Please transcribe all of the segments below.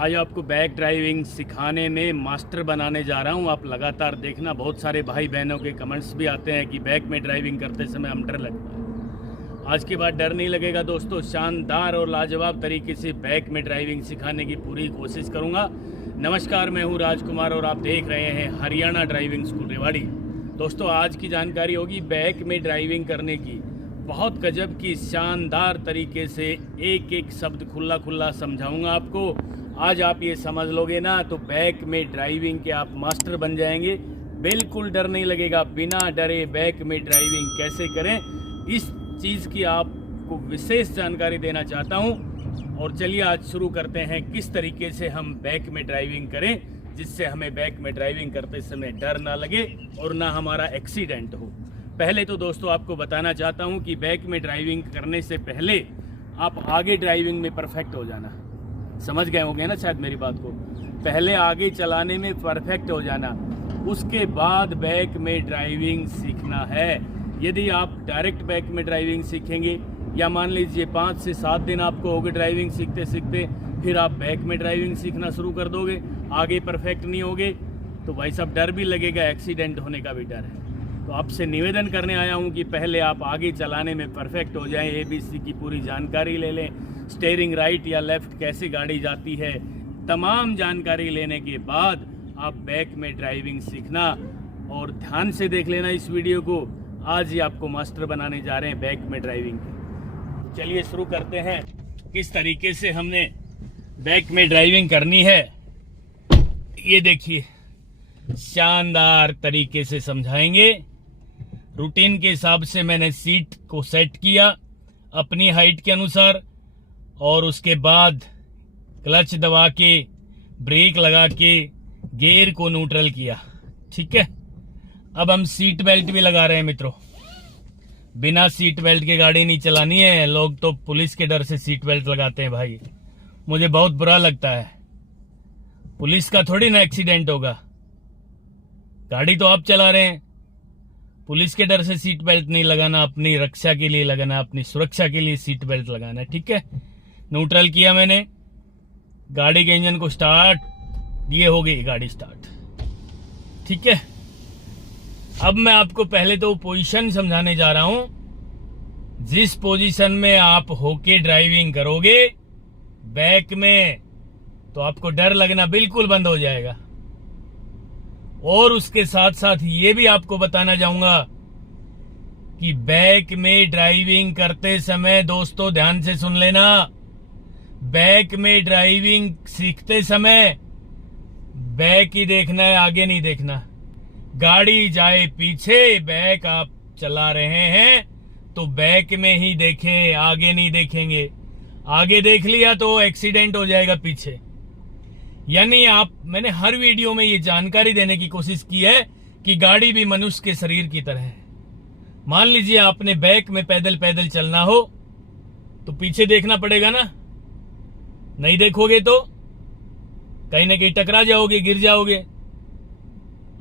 आज आपको back driving सिखाने में मास्टर बनाने जा रहा हूं। आप लगातार देखना, बहुत सारे भाई बहनों के कमेंट्स भी आते हैं कि बैक में ड्राइविंग करते समय हम डर लगता है। आज के बाद डर नहीं लगेगा दोस्तों। शानदार और लाजवाब तरीके से बैक में ड्राइविंग सिखाने की पूरी कोशिश करूंगा। नमस्कार, मैं हूं राजकुमार और आप देख रहे हैं हरियाणा ड्राइविंग स्कूल रेवाड़ी। दोस्तों, आज की जानकारी होगी बैक में ड्राइविंग करने की। बहुत गजब की शानदार तरीके से एक एक शब्द खुला खुला समझाऊंगा आपको। आज आप ये समझ लोगे ना तो बैक में ड्राइविंग के आप मास्टर बन जाएंगे। बिल्कुल डर नहीं लगेगा। बिना डरे बैक में ड्राइविंग कैसे करें, इस चीज़ की आपको विशेष जानकारी देना चाहता हूं। और चलिए आज शुरू करते हैं किस तरीके से हम बैक में ड्राइविंग करें जिससे हमें बैक में ड्राइविंग करते समय डर ना लगे और ना हमारा एक्सीडेंट हो। पहले तो दोस्तों आपको बताना चाहता हूं कि बैक में ड्राइविंग करने से पहले आप आगे ड्राइविंग में परफेक्ट हो जाना। समझ गए होंगे ना शायद मेरी बात को। पहले आगे चलाने में परफेक्ट हो जाना, उसके बाद बैक में ड्राइविंग सीखना है। यदि आप डायरेक्ट बैक में ड्राइविंग सीखेंगे या मान लीजिए 5 से 7 दिन आपको हो गए ड्राइविंग सीखते सीखते, फिर आप बैक में ड्राइविंग सीखना शुरू कर दोगे, आगे परफेक्ट नहीं होगे तो भाई साहब डर भी लगेगा, एक्सीडेंट होने का भी डर है। तो आपसे निवेदन करने आया हूं कि पहले आप आगे चलाने में परफेक्ट हो जाएं, ABC की पूरी जानकारी ले लें, स्टीयरिंग राइट या लेफ्ट कैसे गाड़ी जाती है, तमाम जानकारी लेने के बाद आप बैक में ड्राइविंग सीखना। और ध्यान से देख लेना इस वीडियो को। आज ही आपको मास्टर बनाने जा रहे हैं बैक में ड्राइविंग की। चलिए शुरू करते हैं किस तरीके से हमने बैक में ड्राइविंग करनी है। ये देखिए, शानदार तरीके से समझाएंगे। रूटीन के हिसाब से मैंने सीट को सेट किया अपनी हाइट के अनुसार और उसके बाद क्लच दबा के ब्रेक लगा के गियर को न्यूट्रल किया। ठीक है, अब हम सीट बेल्ट भी लगा रहे हैं मित्रों। बिना सीट बेल्ट के गाड़ी नहीं चलानी है। लोग तो पुलिस के डर से सीट बेल्ट लगाते हैं भाई, मुझे बहुत बुरा लगता है। पुलिस का थोड़ी ना एक्सीडेंट होगा, गाड़ी तो आप चला रहे हैं। पुलिस के डर से सीट बेल्ट नहीं लगाना, अपनी रक्षा के लिए लगाना, अपनी सुरक्षा के लिए सीट बेल्ट लगाना है। ठीक है, न्यूट्रल किया मैंने, गाड़ी के इंजन को स्टार्ट, ये हो गई गाड़ी स्टार्ट। ठीक है, अब मैं आपको पहले तो पोजीशन समझाने जा रहा हूं। जिस पोजीशन में आप होके ड्राइविंग करोगे बैक में, तो आपको डर लगना बिल्कुल बंद हो जाएगा। और उसके साथ साथ ये भी आपको बताना चाहूंगा कि बैक में ड्राइविंग करते समय दोस्तों ध्यान से सुन लेना, बैक में ड्राइविंग सीखते समय बैक ही देखना है, आगे नहीं देखना। गाड़ी जाए पीछे, बैक आप चला रहे हैं तो बैक में ही देखें, आगे नहीं देखेंगे। आगे देख लिया तो एक्सीडेंट हो जाएगा पीछे। यानी मैंने हर वीडियो में ये जानकारी देने की कोशिश की है कि गाड़ी भी मनुष्य के शरीर की तरह है। मान लीजिए आपने बैक में पैदल पैदल चलना हो तो पीछे देखना पड़ेगा ना। नहीं देखोगे तो कहीं ना कहीं टकरा जाओगे, गिर जाओगे।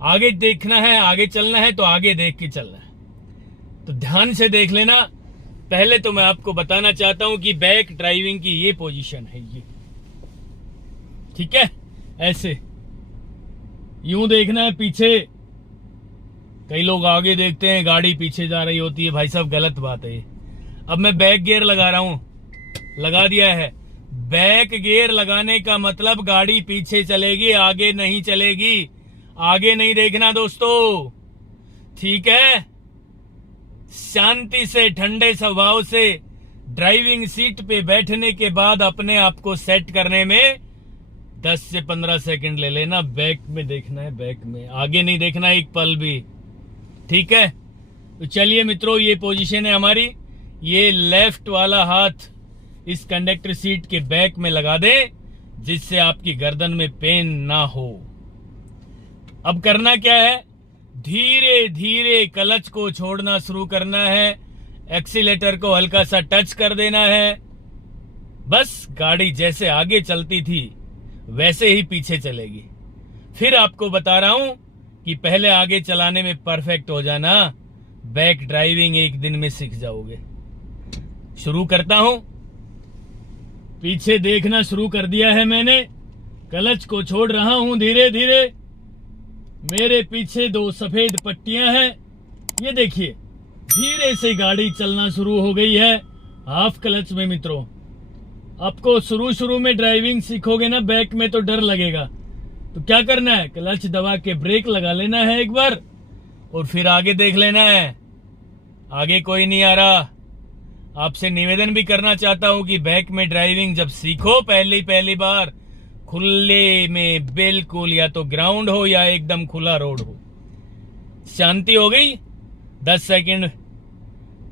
आगे देखना है, आगे चलना है तो आगे देख के चलना है। तो ध्यान से देख लेना। पहले तो मैं आपको बताना चाहता हूं कि बैक ड्राइविंग की ये पोजीशन है, ये ठीक है। ऐसे यूं देखना है पीछे। कई लोग आगे देखते हैं, गाड़ी पीछे जा रही होती है। भाई साहब गलत बात है ये। अब मैं बैक गियर लगा रहा हूं, लगा दिया है। बैक गियर लगाने का मतलब गाड़ी पीछे चलेगी, आगे नहीं चलेगी। आगे नहीं देखना दोस्तों, ठीक है। शांति से, ठंडे स्वभाव से ड्राइविंग सीट पे बैठने के बाद अपने आप को सेट करने में 10 से 15 सेकंड ले लेना। बैक में देखना है, बैक में, आगे नहीं देखना एक पल भी। ठीक है, तो चलिए मित्रों, ये पोजीशन है हमारी। ये लेफ्ट वाला हाथ इस कंडक्टर सीट के बैक में लगा दें जिससे आपकी गर्दन में पेन ना हो। अब करना क्या है, धीरे धीरे क्लच को छोड़ना शुरू करना है। एक्सीलेटर को हल्का सा टच कर देना है। बस गाड़ी जैसे आगे चलती थी वैसे ही पीछे चलेगी। फिर आपको बता रहा हूं कि पहले आगे चलाने में परफेक्ट हो जाना, बैक ड्राइविंग एक दिन में सीख जाओगे। शुरू करता हूं। पीछे देखना शुरू कर दिया है मैंने। क्लच को छोड़ रहा हूं धीरे धीरे। मेरे पीछे 2 सफेद पट्टियां हैं, ये देखिए धीरे से गाड़ी चलना शुरू हो गई है हाफ क्लच में। मित्रों, आपको शुरू में ड्राइविंग सीखोगे ना, बैक में तो डर लगेगा, तो क्या करना है, क्लच दबा के ब्रेक लगा लेना है एक बार और फिर आगे देख लेना है। आगे कोई नहीं आ रहा। आपसे निवेदन भी करना चाहता हूं कि बैक में ड्राइविंग जब सीखो पहली बार, खुले में बिल्कुल, या तो ग्राउंड हो या एकदम खुला रोड हो। शांति हो गई, 10 सेकंड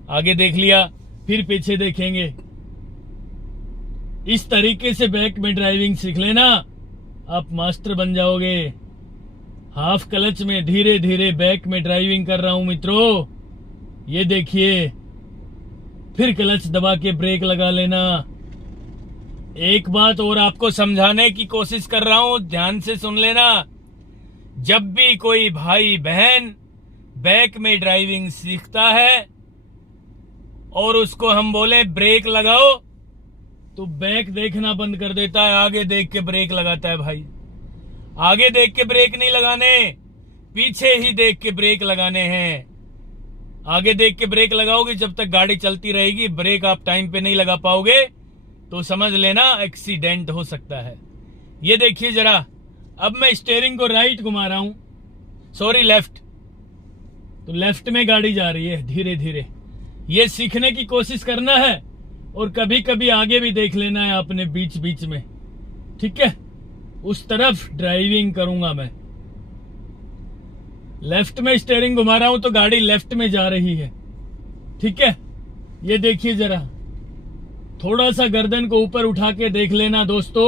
आगे देख लिया, फिर पीछे देखेंगे। इस तरीके से बैक में ड्राइविंग सीख लेना, आप मास्टर बन जाओगे। हाफ क्लच में धीरे धीरे बैक में ड्राइविंग कर रहा हूं मित्रों, ये देखिए। फिर क्लच दबा के ब्रेक लगा लेना। एक बात और आपको समझाने की कोशिश कर रहा हूं, ध्यान से सुन लेना। जब भी कोई भाई बहन बैक में ड्राइविंग सीखता है और उसको हम बोले ब्रेक लगाओ, तो बैक देखना बंद कर देता है, आगे देख के ब्रेक लगाता है। भाई आगे देख के ब्रेक नहीं लगाने, पीछे ही देख के ब्रेक लगाने हैं। आगे देख के ब्रेक लगाओगे, जब तक गाड़ी चलती रहेगी, ब्रेक आप टाइम पे नहीं लगा पाओगे तो समझ लेना एक्सीडेंट हो सकता है। ये देखिए जरा, अब मैं स्टीयरिंग को राइट घुमा रहा हूं, सॉरी लेफ्ट, तो लेफ्ट में गाड़ी जा रही है धीरे धीरे। ये सीखने की कोशिश करना है और कभी कभी आगे भी देख लेना है अपने बीच बीच में, ठीक है। उस तरफ ड्राइविंग करूंगा मैं। लेफ्ट में स्टीयरिंग घुमा रहा हूं तो गाड़ी लेफ्ट में जा रही है, ठीक है। ये देखिए जरा, थोड़ा सा गर्दन को ऊपर उठा के देख लेना दोस्तों।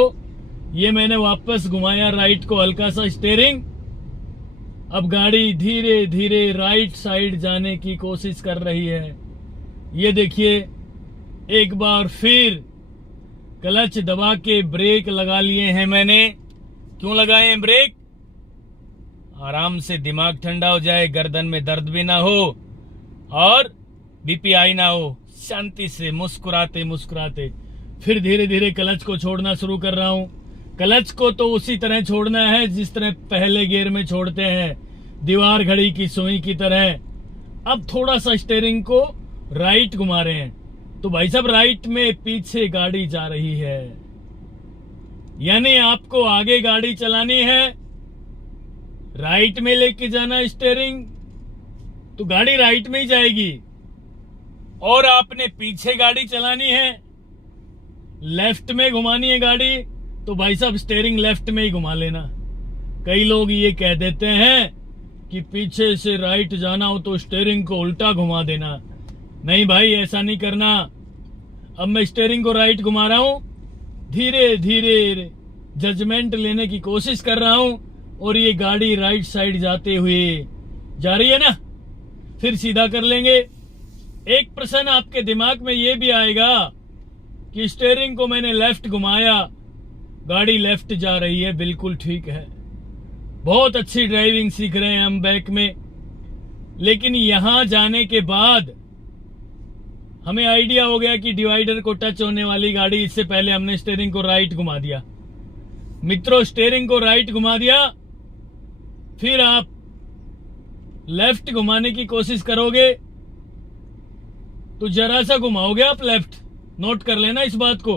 ये मैंने वापस घुमाया राइट को, हल्का सा स्टीयरिंग। अब गाड़ी धीरे धीरे राइट साइड जाने की कोशिश कर रही है। ये देखिए, एक बार फिर क्लच दबा के ब्रेक लगा लिए हैं मैंने। क्यों लगाए हैं ब्रेक? आराम से दिमाग ठंडा हो जाए, गर्दन में दर्द भी ना हो और बीपी हाई ना हो। शांति से मुस्कुराते मुस्कुराते फिर धीरे धीरे क्लच को छोड़ना शुरू कर रहा हूं। क्लच को तो उसी तरह छोड़ना है जिस तरह पहले गियर में छोड़ते हैं, दीवार घड़ी की सुई की तरह। अब थोड़ा सा स्टीयरिंग को राइट घुमा रहे हैं, तो भाई साहब राइट में पीछे गाड़ी जा रही है, यानी आपको आगे गाड़ी चलानी है, राइट में लेके जाना स्टीयरिंग, तो गाड़ी राइट में ही जाएगी। और आपने पीछे गाड़ी चलानी है, लेफ्ट में घुमानी है गाड़ी, तो भाई साहब स्टीयरिंग लेफ्ट में ही घुमा लेना। कई लोग ये कह देते हैं कि पीछे से राइट जाना हो तो स्टीयरिंग को उल्टा घुमा देना। नहीं भाई, ऐसा नहीं करना। अब मैं स्टीयरिंग को राइट घुमा रहा हूं, धीरे धीरे जजमेंट लेने की कोशिश कर रहा हूं और ये गाड़ी राइट साइड जाते हुए जा रही है ना। फिर सीधा कर लेंगे। एक प्रश्न आपके दिमाग में ये भी आएगा कि स्टीयरिंग को मैंने लेफ्ट घुमाया, गाड़ी लेफ्ट जा रही है। बिल्कुल ठीक है, बहुत अच्छी ड्राइविंग सीख रहे हैं हम बैक में। लेकिन यहां जाने के बाद हमें आइडिया हो गया कि डिवाइडर को टच होने वाली गाड़ी, इससे पहले हमने स्टीयरिंग को राइट घुमा दिया। मित्रों, स्टीयरिंग को राइट घुमा दिया, फिर आप लेफ्ट घुमाने की कोशिश करोगे तो जरा सा घुमाओगे आप लेफ्ट, नोट कर लेना इस बात को।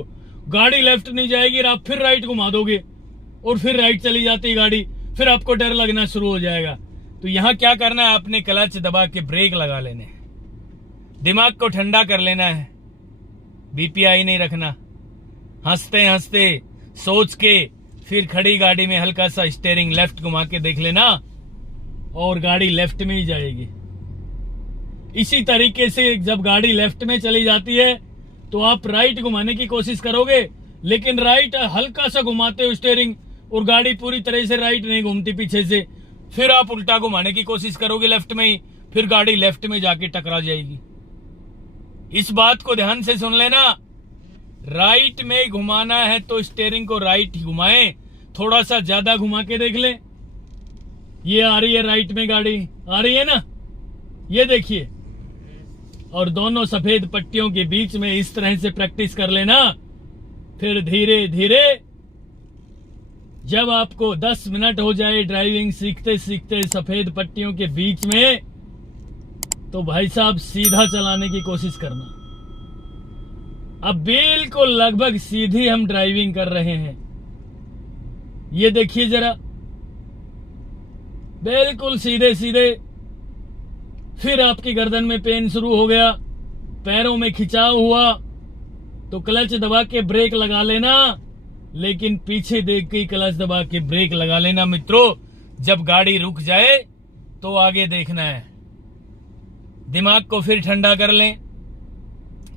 गाड़ी लेफ्ट नहीं जाएगी और आप फिर राइट घुमा दोगे और फिर राइट चली जाती है गाड़ी, फिर आपको डर लगना शुरू हो जाएगा। तो यहां क्या करना है, आपने क्लच दबा के ब्रेक लगा लेने हैं, दिमाग को ठंडा कर लेना है, बीपीआई नहीं रखना। हंसते हंसते सोच के फिर खड़ी गाड़ी में हल्का सा स्टीयरिंग लेफ्ट घुमा के देख लेना और गाड़ी लेफ्ट में ही जाएगी। इसी तरीके से जब गाड़ी लेफ्ट में चली जाती है तो आप राइट घुमाने की कोशिश करोगे, लेकिन राइट हल्का सा घुमाते हो स्टीयरिंग और गाड़ी पूरी तरह से राइट नहीं घूमती पीछे से। फिर आप उल्टा घुमाने की कोशिश करोगे लेफ्ट में ही, फिर गाड़ी लेफ्ट में जाके टकरा जाएगी। इस बात को ध्यान से सुन लेना, राइट में घुमाना है तो स्टीयरिंग को राइट ही घुमाएं। थोड़ा सा ज्यादा घुमा के देख लें। ये आ रही है राइट में गाड़ी, आ रही है ना, ये देखिए। और दोनों सफेद पट्टियों के बीच में इस तरह से प्रैक्टिस कर लेना। फिर धीरे धीरे जब आपको 10 मिनट हो जाए ड्राइविंग सीखते सीखते सफेद पट्टियों के बीच में, तो भाई साहब सीधा चलाने की कोशिश करना। अब बिल्कुल लगभग सीधी हम ड्राइविंग कर रहे हैं। ये देखिए जरा, बिल्कुल सीधे सीधे। फिर आपकी गर्दन में पेन शुरू हो गया, पैरों में खिंचाव हुआ, तो क्लच दबा के ब्रेक लगा लेना, लेकिन पीछे देख के क्लच दबा के ब्रेक लगा लेना मित्रों। जब गाड़ी रुक जाए तो आगे देखना है। दिमाग को फिर ठंडा कर लें,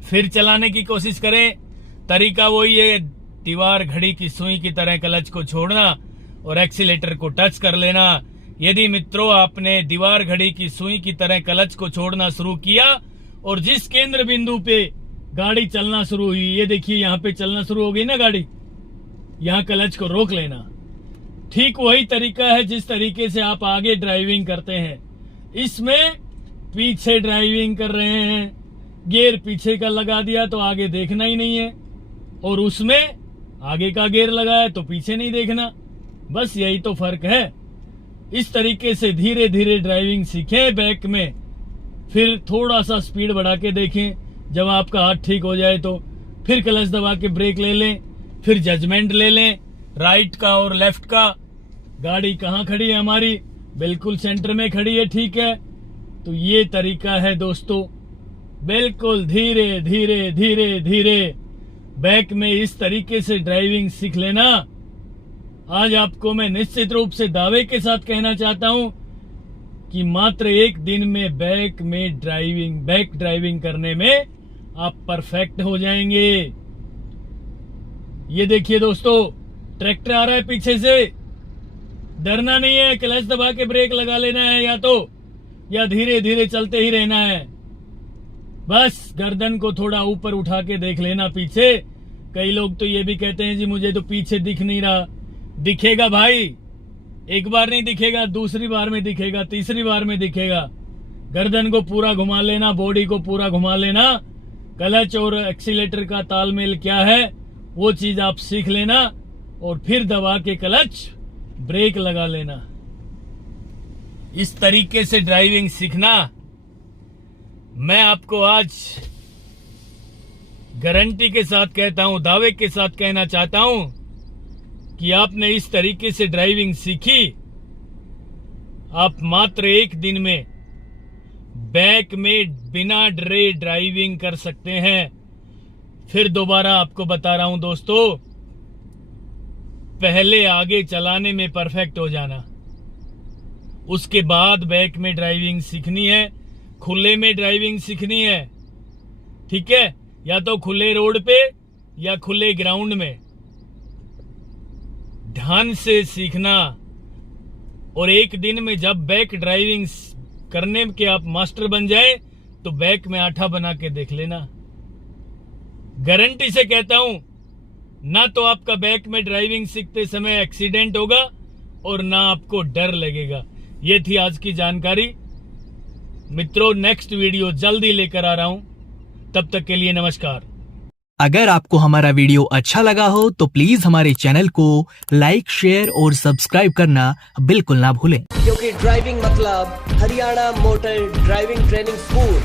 फिर चलाने की कोशिश करें। तरीका वही है, दीवार घड़ी की सुई की तरह क्लच को छोड़ना और एक्सीलेटर को टच कर लेना। यदि मित्रों आपने दीवार घड़ी की सुई की तरह क्लच को छोड़ना शुरू किया और जिस केंद्र बिंदु पे गाड़ी चलना शुरू हुई, ये देखिए यहाँ पे चलना शुरू हो गई ना गाड़ी, यहाँ क्लच को रोक लेना। ठीक वही तरीका है जिस तरीके से आप आगे ड्राइविंग करते हैं। इसमें पीछे ड्राइविंग कर रहे हैं, गियर पीछे का लगा दिया तो आगे देखना ही नहीं है, और उसमें आगे का गियर लगाया तो पीछे नहीं देखना। बस यही तो फर्क है। इस तरीके से धीरे धीरे ड्राइविंग सीखें बैक में, फिर थोड़ा सा स्पीड बढ़ा के देखें। जब आपका हाथ ठीक हो जाए तो फिर क्लच दबा के ब्रेक ले लें, फिर जजमेंट ले लें राइट का और लेफ्ट का। गाड़ी कहाँ खड़ी है हमारी, बिल्कुल सेंटर में खड़ी है, ठीक है। तो ये तरीका है दोस्तों, बिल्कुल धीरे धीरे धीरे धीरे बैक में इस तरीके से ड्राइविंग सीख लेना। आज आपको मैं निश्चित रूप से दावे के साथ कहना चाहता हूं कि मात्र एक दिन में बैक ड्राइविंग करने में आप परफेक्ट हो जाएंगे। ये देखिए दोस्तों, ट्रैक्टर आ रहा है पीछे से, डरना नहीं है, क्लच दबा के ब्रेक लगा लेना है या धीरे धीरे चलते ही रहना है। बस गर्दन को थोड़ा ऊपर उठा के देख लेना पीछे। कई लोग तो ये भी कहते हैं जी मुझे तो पीछे दिख नहीं रहा। दिखेगा भाई, एक बार नहीं दिखेगा, दूसरी बार में दिखेगा, तीसरी बार में दिखेगा। गर्दन को पूरा घुमा लेना, बॉडी को पूरा घुमा लेना। क्लच और एक्सीलेटर का तालमेल क्या है वो चीज आप सीख लेना, और फिर दबा के क्लच ब्रेक लगा लेना। इस तरीके से ड्राइविंग सीखना। मैं आपको आज गारंटी के साथ कहता हूं, दावे के साथ कहना चाहता हूं कि आपने इस तरीके से ड्राइविंग सीखी, आप मात्र एक दिन में बैक में बिना डरे ड्राइविंग कर सकते हैं। फिर दोबारा आपको बता रहा हूं दोस्तों, पहले आगे चलाने में परफेक्ट हो जाना, उसके बाद बैक में ड्राइविंग सीखनी है, खुले में ड्राइविंग सीखनी है, ठीक है। या तो खुले रोड पे या खुले ग्राउंड में ध्यान से सीखना। और एक दिन में जब बैक ड्राइविंग करने के आप मास्टर बन जाए तो बैक में आठा बना के देख लेना। गारंटी से कहता हूं, ना तो आपका बैक में ड्राइविंग सीखते समय एक्सीडेंट होगा और ना आपको डर लगेगा। ये थी आज की जानकारी मित्रों। नेक्स्ट वीडियो जल्दी लेकर आ रहा हूं, तब तक के लिए नमस्कार। अगर आपको हमारा वीडियो अच्छा लगा हो तो प्लीज हमारे चैनल को लाइक, शेयर और सब्सक्राइब करना बिल्कुल ना भूलें, क्योंकि ड्राइविंग मतलब Haryana motor driving training school.